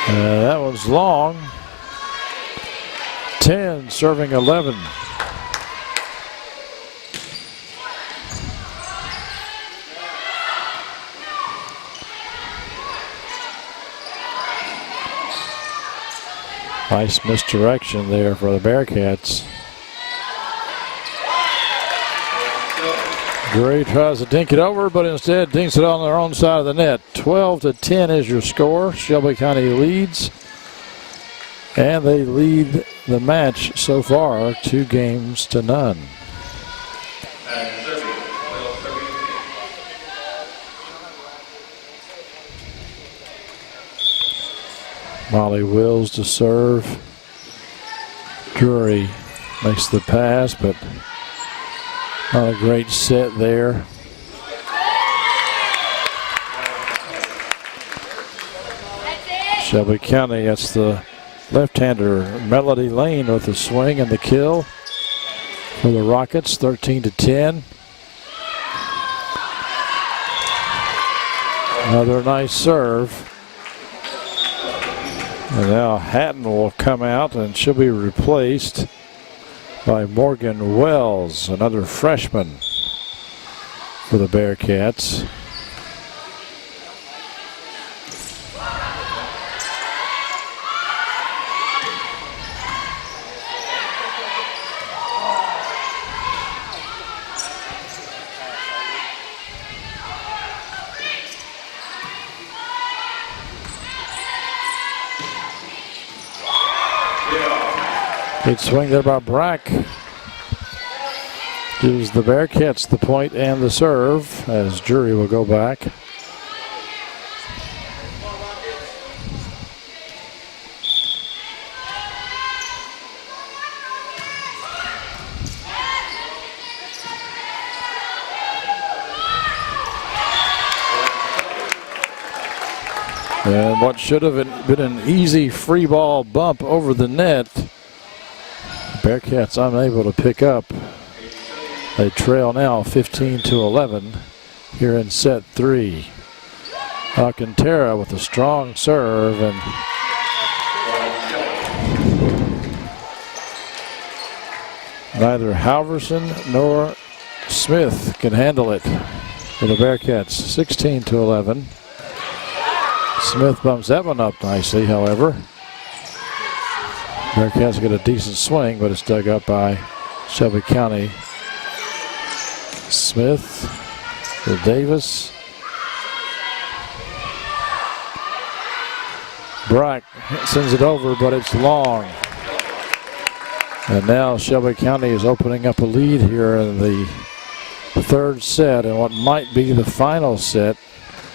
That one's long. 10 serving 11. Nice misdirection there for the Bearcats. Gray tries to dink it over, but instead dinks it on their own side of the net. 12-10 is your score. Shelby County leads. And they lead the match so far 2-0. Molly Wills to serve. Drury makes the pass, but not a great set there. Shelby County, that's the left-hander Melody Lane with the swing and the kill for the Rockets, 13-10. Another nice serve. And now Hatton will come out, and she'll be replaced by Morgan Wells, another freshman for the Bearcats. Good swing there by Brack. Gives the Bearcats the point and the serve as Drury will go back. And what should have been an easy free ball bump over the net, Bearcats unable to pick up. They trail now 15-11 here in set 3. Alcantara with a strong serve, and neither Halverson nor Smith can handle it for the Bearcats, 16-11. Smith bumps that one up nicely, however. Bearcats get a decent swing, but it's dug up by Shelby County. Smith to Davis. Brack sends it over, but it's long. And now Shelby County is opening up a lead here in the third set, and what might be the final set,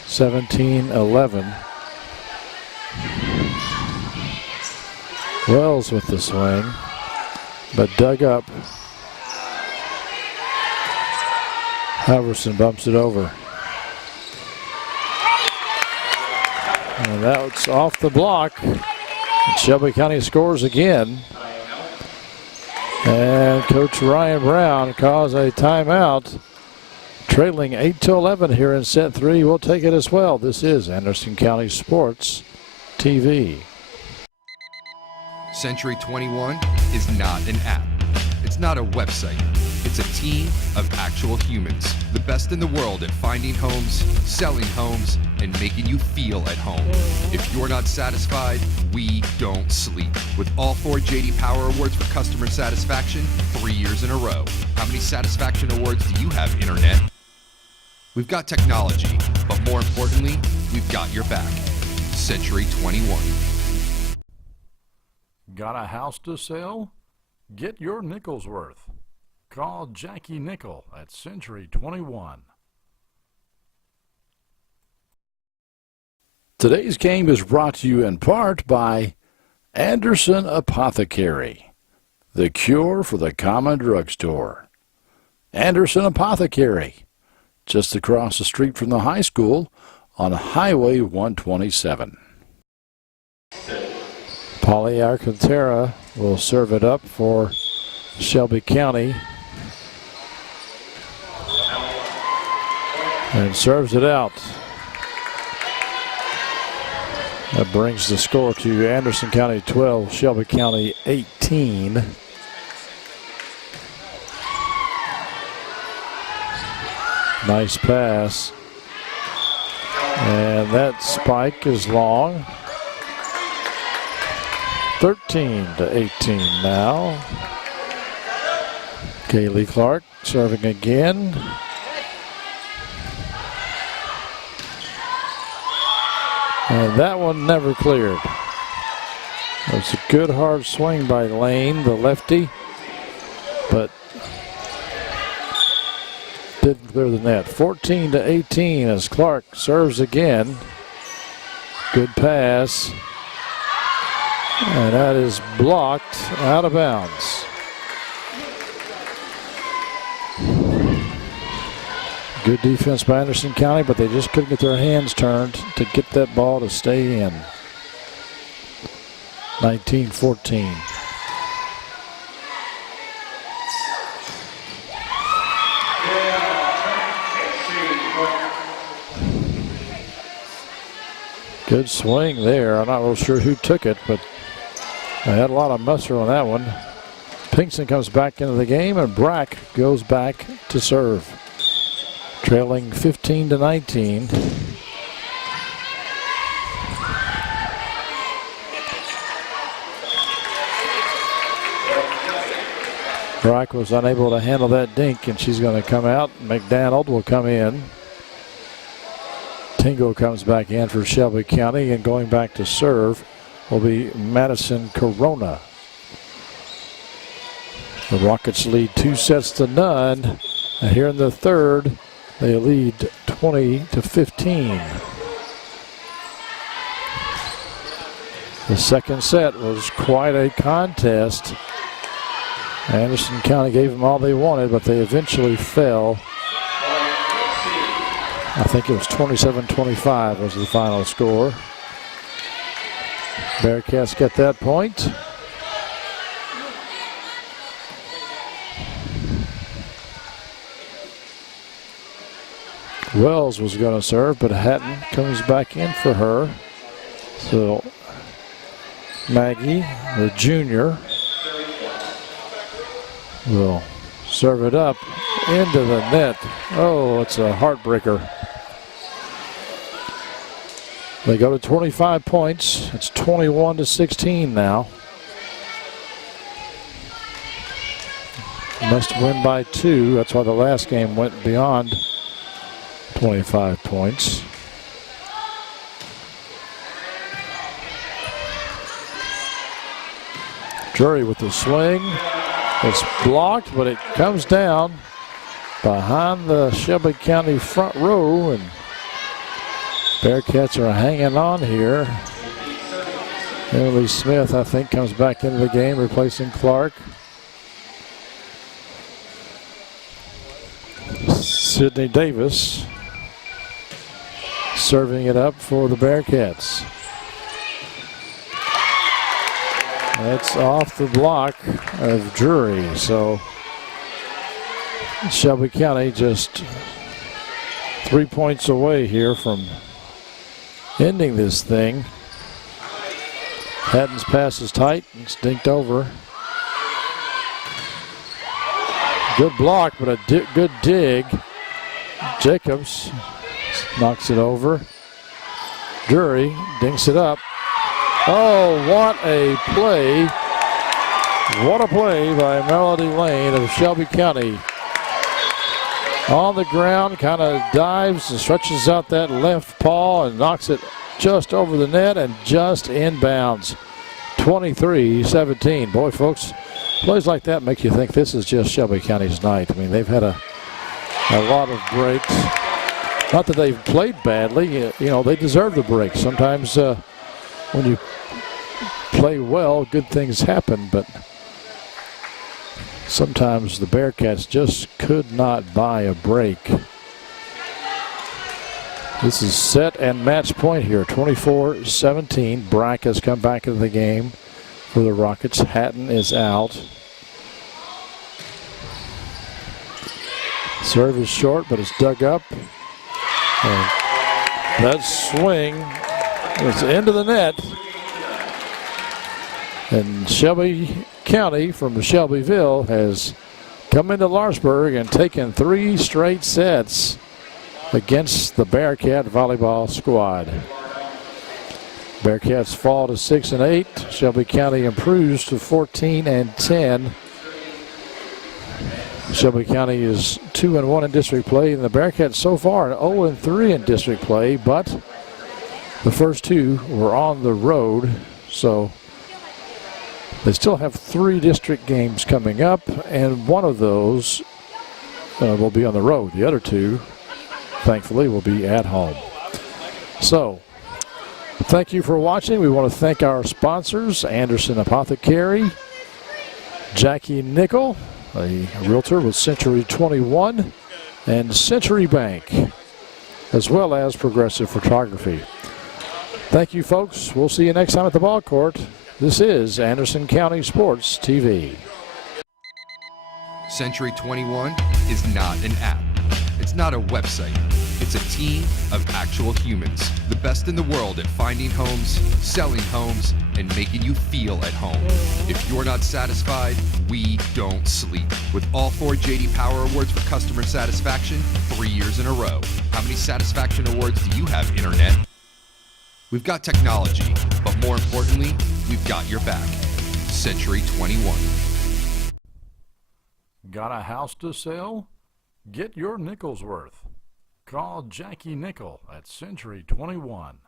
17-11. Wells with the swing, but dug up. Halverson bumps it over. And that's off the block. Shelby County scores again. And Coach Ryan Brown calls a timeout. Trailing 8-11 here in set 3. We'll take it as well. This is Anderson County Sports TV. Century 21 is not an app. It's not a website. It's a team of actual humans. The best in the world at finding homes, selling homes, and making you feel at home. If you're not satisfied, we don't sleep. With all 4 J.D. Power Awards for customer satisfaction, 3 years in a row. How many satisfaction awards do you have, Internet? We've got technology, but more importantly, we've got your back. Century 21. Got a house to sell? Get your nickel's worth. Call Jackie Nickel at Century 21. Today's game is brought to you in part by Anderson Apothecary, the cure for the common drugstore. Anderson Apothecary, just across the street from the high school on Highway 127. Polly Alcantara will serve it up for Shelby County. And serves it out. That brings the score to Anderson County 12, Shelby County 18. Nice pass. And that spike is long. 13-18 now. Kaylee Clark serving again. And that one never cleared. It was a good hard swing by Lane, the lefty, but didn't clear the net. 14-18 as Clark serves again. Good pass. And that is blocked out of bounds. Good defense by Anderson County, but they just couldn't get their hands turned to get that ball to stay in. 19-14. Good swing there. I'm not real sure who took it, but I had a lot of muscle on that one. Pinkston comes back into the game, and Brack goes back to serve. Trailing 15-19. Brack was unable to handle that dink, and she's going to come out. McDonald will come in. Tingle comes back in for Shelby County, and going back to serve will be Madison Corona. The Rockets lead 2-0. And here in the third, they lead 20-15. The second set was quite a contest. Anderson County gave them all they wanted, but they eventually fell. I think it was 27-25 was the final score. Bearcats get that point. Wells was going to serve, but Hatton comes back in for her. So Maggie, the junior, will serve it up into the net. Oh, it's a heartbreaker. They go to 25 points. It's 21-16 now. Must win by 2. That's why the last game went beyond 25 points. Drury with the swing. It's blocked, but it comes down behind the Shelby County front row, and Bearcats are hanging on here. Emily Smith, I think, comes back into the game, replacing Clark. Sydney Davis serving it up for the Bearcats. That's off the block of Drury, so Shelby County just 3 points away here from ending this thing. Hatton's pass is tight and stinked over. Good block, but a good dig. Jacobs knocks it over. Drury dinks it up. Oh, what a play. What a play by Melody Lane of Shelby County. On the ground, kind of dives and stretches out that left paw and knocks it just over the net and just inbounds. 23-17. Boy, folks, plays like that make you think this is just Shelby County's night. I mean, they've had a lot of breaks. Not that they've played badly. You know, they deserve the break. Sometimes when you play well, good things happen, but sometimes the Bearcats just could not buy a break. This is set and match point here, 24-17. Brack has come back into the game for the Rockets. Hatton is out. Serve is short, but it's dug up. And that swing is into the net. And Shelby County from Shelbyville has come into Lawrenceburg and taken 3 straight sets against the Bearcat volleyball squad. Bearcats fall to 6-8. Shelby County improves to 14-10. Shelby County is 2-1 in district play, and the Bearcats so far are 0-3 in district play, but the first 2 were on the road, so they still have 3 district games coming up, and one of those will be on the road. The other 2, thankfully, will be at home. So, thank you for watching. We want to thank our sponsors, Anderson Apothecary, Jackie Nickel, a realtor with Century 21, and Century Bank, as well as Progressive Photography. Thank you, folks. We'll see you next time at the ball court. This is Anderson County Sports TV. Century 21 is not an app. It's not a website. It's a team of actual humans. The best in the world at finding homes, selling homes, and making you feel at home. If you're not satisfied, we don't sleep. With all 4 J.D. Power Awards for customer satisfaction, 3 years in a row. How many satisfaction awards do you have, Internet? We've got technology, but more importantly, we've got your back. Century 21. Got a house to sell? Get your nickel's worth. Call Jackie Nickel at Century 21.